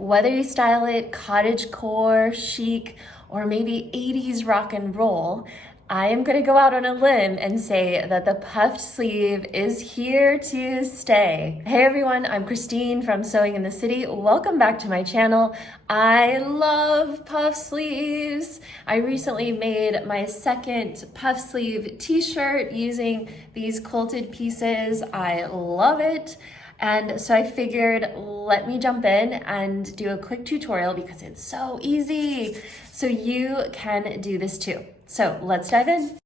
Whether you style it cottagecore, chic, or maybe 80s rock and roll, I am gonna go out on a limb and say that the puffed sleeve is here to stay. Hey everyone, I'm Christine from Sewing in the City. Welcome back to my channel. I love puff sleeves. I recently made my second puff sleeve t-shirt using these quilted pieces. I love it. And so I figured, let me jump in and do a quick tutorial because it's so easy. So you can do this too. So let's dive in.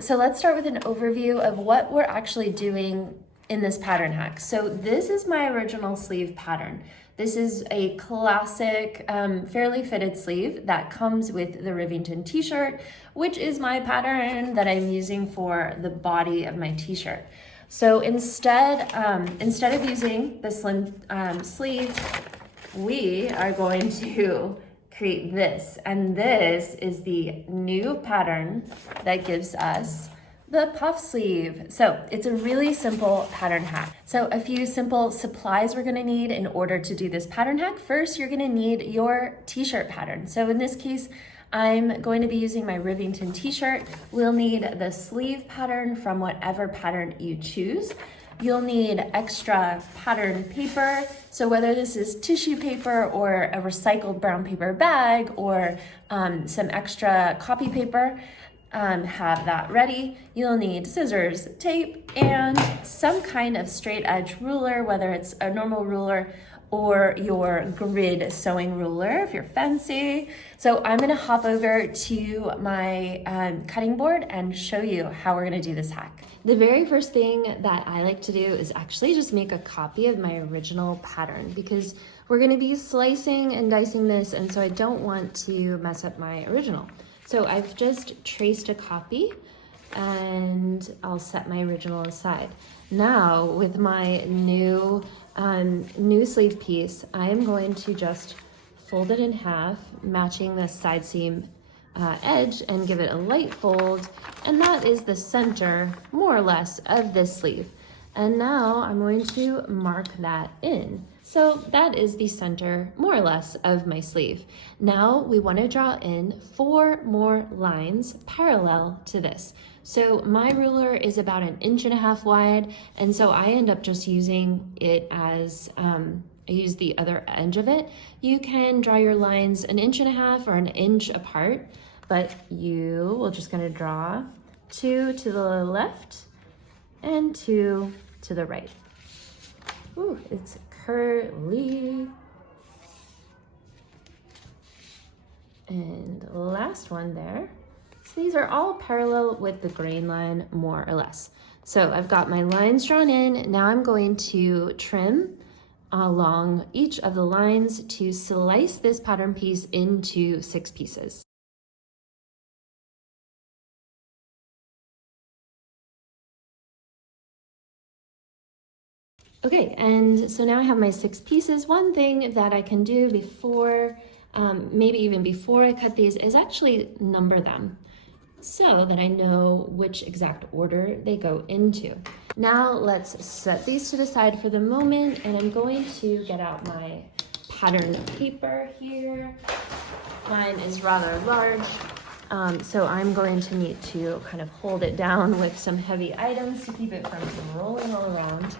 So let's start with an overview of what we're actually doing in this pattern hack. So this is my original sleeve pattern. This is a classic, fairly fitted sleeve that comes with the Rivington t-shirt, which is my pattern that I'm using for the body of my t-shirt. So instead of using the slim sleeve, we are going to create this. And this is the new pattern that gives us the puff sleeve. So it's a really simple pattern hack. So a few simple supplies we're gonna need in order to do this pattern hack. First, you're gonna need your t-shirt pattern. So in this case, I'm going to be using my Rivington t-shirt. We'll need the sleeve pattern from whatever pattern you choose. You'll need extra pattern paper. So whether this is tissue paper or a recycled brown paper bag or some extra copy paper, have that ready. You'll need scissors, tape, and some kind of straight edge ruler, whether it's a normal ruler or your grid sewing ruler if you're fancy. So I'm gonna hop over to my cutting board and show you how we're gonna do this hack. The very first thing that I like to do is actually just make a copy of my original pattern because we're gonna be slicing and dicing this, and so I don't want to mess up my original. So I've just traced a copy and I'll set my original aside. Now with my new sleeve piece, I am going to just fold it in half, matching the side seam edge, and give it a light fold. And that is the center, more or less, of this sleeve. And now I'm going to mark that in. So that is the center, more or less, of my sleeve. Now we want to draw in 4 more lines parallel to this. So my ruler is about 1.5 inches wide, and so I end up just using it as, I use the other edge of it. You can draw your lines 1.5 inches or 1 inch apart, but we're just gonna draw 2 to the left and 2 to the right. Ooh, it's curly. And last one there. So these are all parallel with the grain line, more or less. So I've got my lines drawn in. Now I'm going to trim along each of the lines to slice this pattern piece into 6 pieces. Okay, and so now I have my 6 pieces. One thing that I can do before, maybe even before I cut these, is actually number them so that I know which exact order they go into. Now let's set these to the side for the moment, and I'm going to get out my pattern paper here. Mine is rather large, so I'm going to need to kind of hold it down with some heavy items to keep it from rolling all around.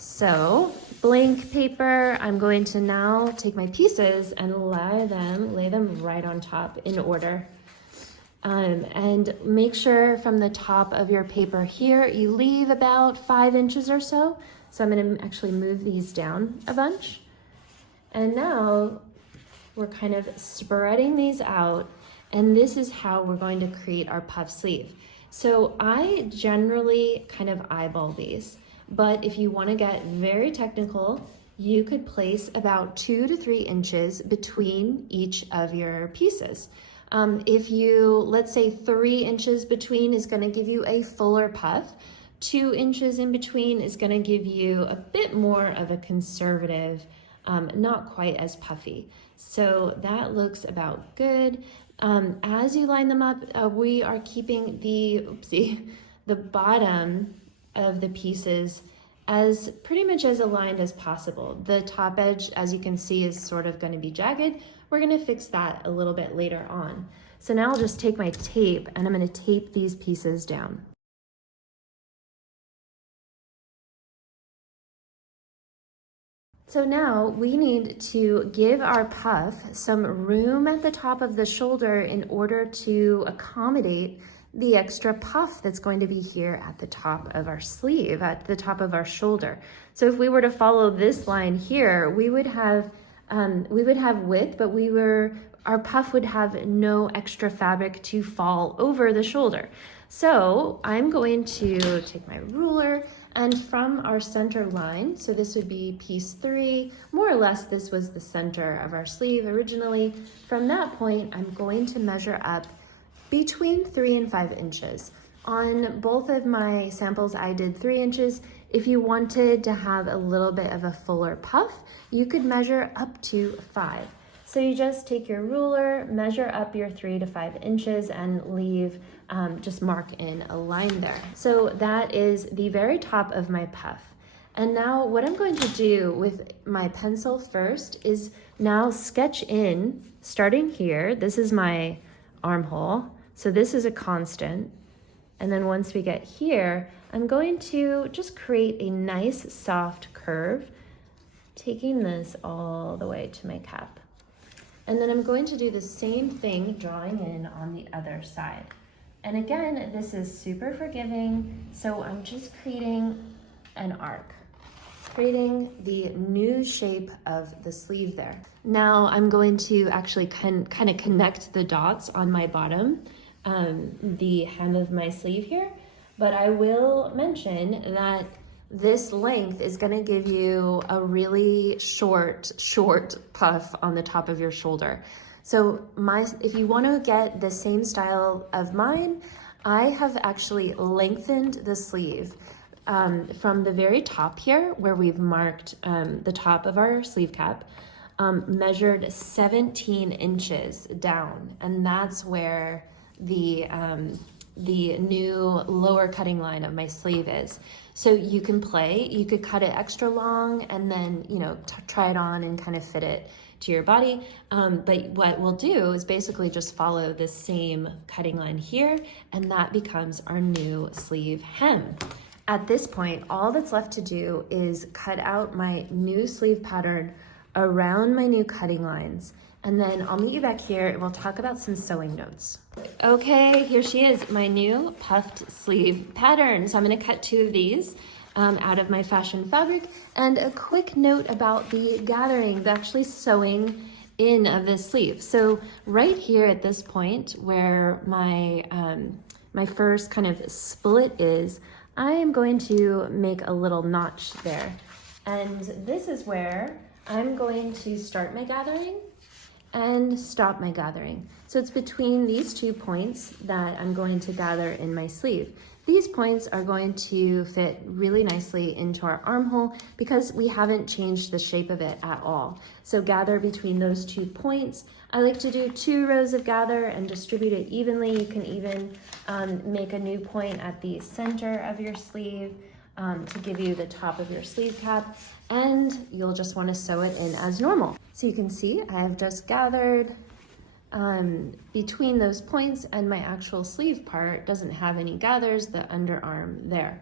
So blank paper, I'm going to now take my pieces and lay them right on top in order. And make sure from the top of your paper here, you leave about 5 inches or so. So I'm gonna actually move these down a bunch. And now we're kind of spreading these out, and this is how we're going to create our puff sleeve. So I generally kind of eyeball these. But if you want to get very technical, you could place about 2 to 3 inches between each of your pieces. If you, let's say 3 inches between is going to give you a fuller puff, 2 inches in between is going to give you a bit more of a conservative, not quite as puffy. So that looks about good. As you line them up, we are keeping the bottom of the pieces as pretty much as aligned as possible. The top edge, as you can see, is sort of going to be jagged. We're going to fix that a little bit later on. So now I'll just take my tape and I'm going to tape these pieces down. So now we need to give our puff some room at the top of the shoulder in order to accommodate the extra puff that's going to be here at the top of our sleeve, at the top of our shoulder. So if we were to follow this line here, we would have width, but our puff would have no extra fabric to fall over the shoulder. So I'm going to take my ruler, and from our center line, so this would be piece 3, more or less this was the center of our sleeve originally. From that point, I'm going to measure up between 3 and 5 inches. On both of my samples, I did 3 inches. If you wanted to have a little bit of a fuller puff, you could measure up to 5. So you just take your ruler, measure up your 3 to 5 inches and leave, just mark in a line there. So that is the very top of my puff. And now what I'm going to do with my pencil first is now sketch in, starting here, this is my armhole. So this is a constant. And then once we get here, I'm going to just create a nice soft curve, taking this all the way to my cap. And then I'm going to do the same thing, drawing in on the other side. And again, this is super forgiving, so I'm just creating an arc, creating the new shape of the sleeve there. Now I'm going to actually kind of connect the dots on my bottom, the hem of my sleeve here, but I will mention that this length is going to give you a really short puff on the top of your shoulder. So if you want to get the same style of mine, I have actually lengthened the sleeve from the very top here where we've marked the top of our sleeve cap, measured 17 inches down, and that's where the new lower cutting line of my sleeve is. So you can play, you could cut it extra long and then, try it on and kind of fit it to your body. But what we'll do is basically just follow the same cutting line here, and that becomes our new sleeve hem. At this point, all that's left to do is cut out my new sleeve pattern around my new cutting lines. And then I'll meet you back here and we'll talk about some sewing notes. Okay, here she is, my new puffed sleeve pattern. So I'm gonna cut 2 of these out of my fashion fabric. And a quick note about the gathering, the actually sewing in of this sleeve. So right here at this point where my, my first kind of split is, I am going to make a little notch there. And this is where I'm going to start my gathering and stop my gathering. So it's between these 2 points that I'm going to gather in my sleeve. These points are going to fit really nicely into our armhole because we haven't changed the shape of it at all. So gather between those 2 points. I like to do 2 rows of gather and distribute it evenly. You can even make a new point at the center of your sleeve to give you the top of your sleeve cap, and you'll just want to sew it in as normal. So you can see I have just gathered between those points, and my actual sleeve part doesn't have any gathers, the underarm there.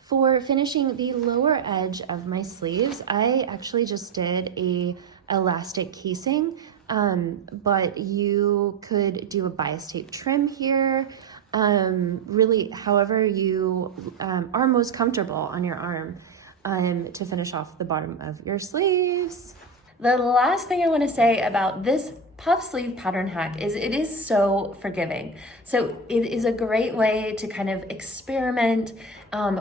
For finishing the lower edge of my sleeves, I actually just did a elastic casing, but you could do a bias tape trim here, really however you are most comfortable on your arm to finish off the bottom of your sleeves. The last thing I want to say about this puff sleeve pattern hack is it is so forgiving. So it is a great way to kind of experiment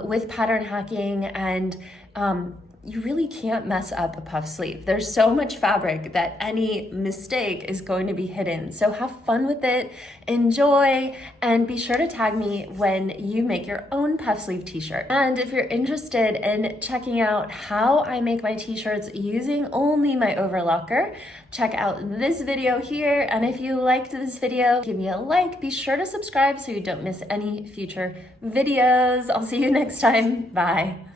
with pattern hacking and you really can't mess up a puff sleeve. There's so much fabric that any mistake is going to be hidden. So have fun with it, enjoy, and be sure to tag me when you make your own puff sleeve t-shirt. And if you're interested in checking out how I make my t-shirts using only my overlocker, check out this video here. And if you liked this video, give me a like. Be sure to subscribe so you don't miss any future videos. I'll see you next time. Bye.